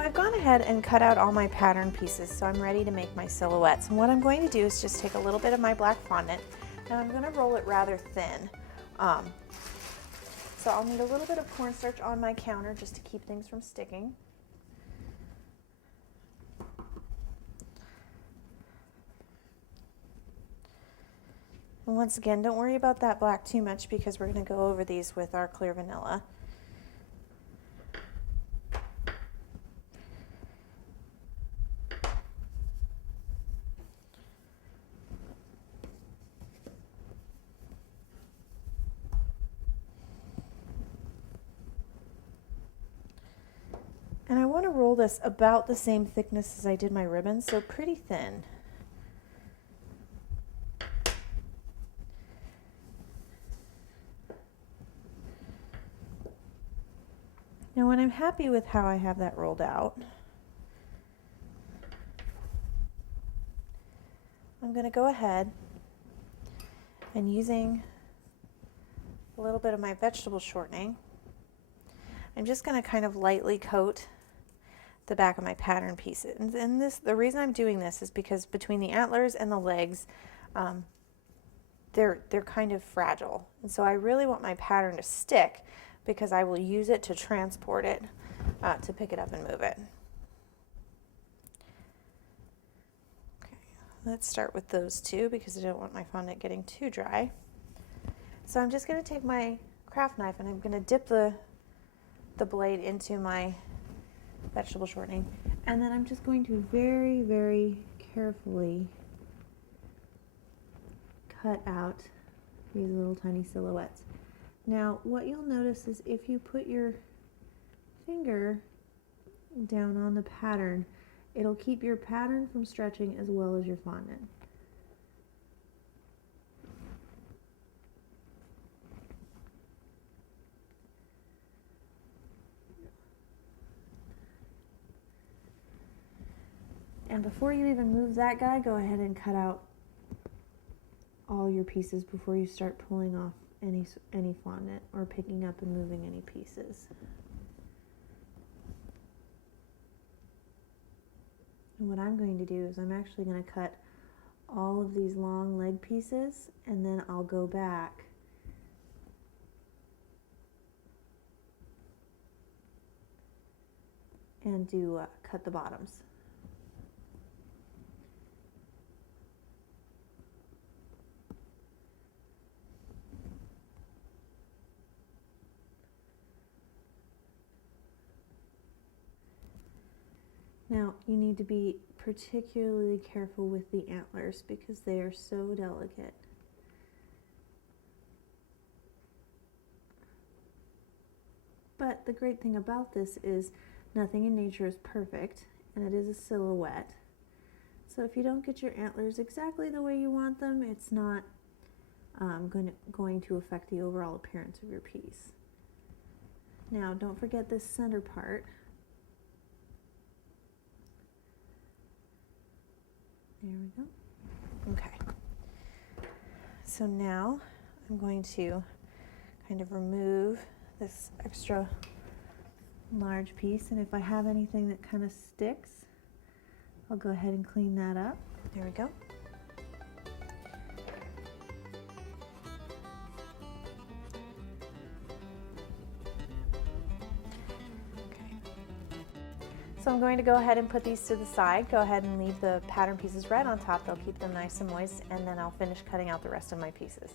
I've gone ahead and cut out all my pattern pieces, so I'm ready to make my silhouettes. And what I'm going to do is just take a little bit of my black fondant, and I'm going to roll it rather thin. So I'll need a little bit of cornstarch on my counter just to keep things from sticking. And once again, don't worry about that black too much because we're going to go over these with our clear vanilla. And I want to roll this about the same thickness as I did my ribbon, so pretty thin. Now when I'm happy with how I have that rolled out, I'm going to go ahead and using a little bit of my vegetable shortening, I'm just going to kind of lightly coat the back of my pattern pieces. And the reason I'm doing this is because between the antlers and the legs, they're kind of fragile. And so I really want my pattern to stick because I will use it to transport it, to pick it up and move it. Okay, let's start with those two because I don't want my fondant getting too dry. So I'm just going to take my craft knife and I'm going to dip the blade into my vegetable shortening, and then I'm just going to very, very carefully cut out these little tiny silhouettes. Now what you'll notice is if you put your finger down on the pattern, it'll keep your pattern from stretching as well as your fondant. And before you even move that guy, go ahead and cut out all your pieces before you start pulling off any fondant or picking up and moving any pieces. And what I'm going to do is I'm actually going to cut all of these long leg pieces, and then I'll go back and do cut the bottoms. Now, you need to be particularly careful with the antlers because they are so delicate. But the great thing about this is nothing in nature is perfect, and it is a silhouette. So if you don't get your antlers exactly the way you want them, it's not going to affect the overall appearance of your piece. Now, don't forget this center part. There we go. Okay. So now I'm going to kind of remove this extra large piece, and if I have anything that kind of sticks, I'll go ahead and clean that up. There we go. So I'm going to go ahead and put these to the side. Go ahead and leave the pattern pieces right on top. They'll keep them nice and moist, and then I'll finish cutting out the rest of my pieces.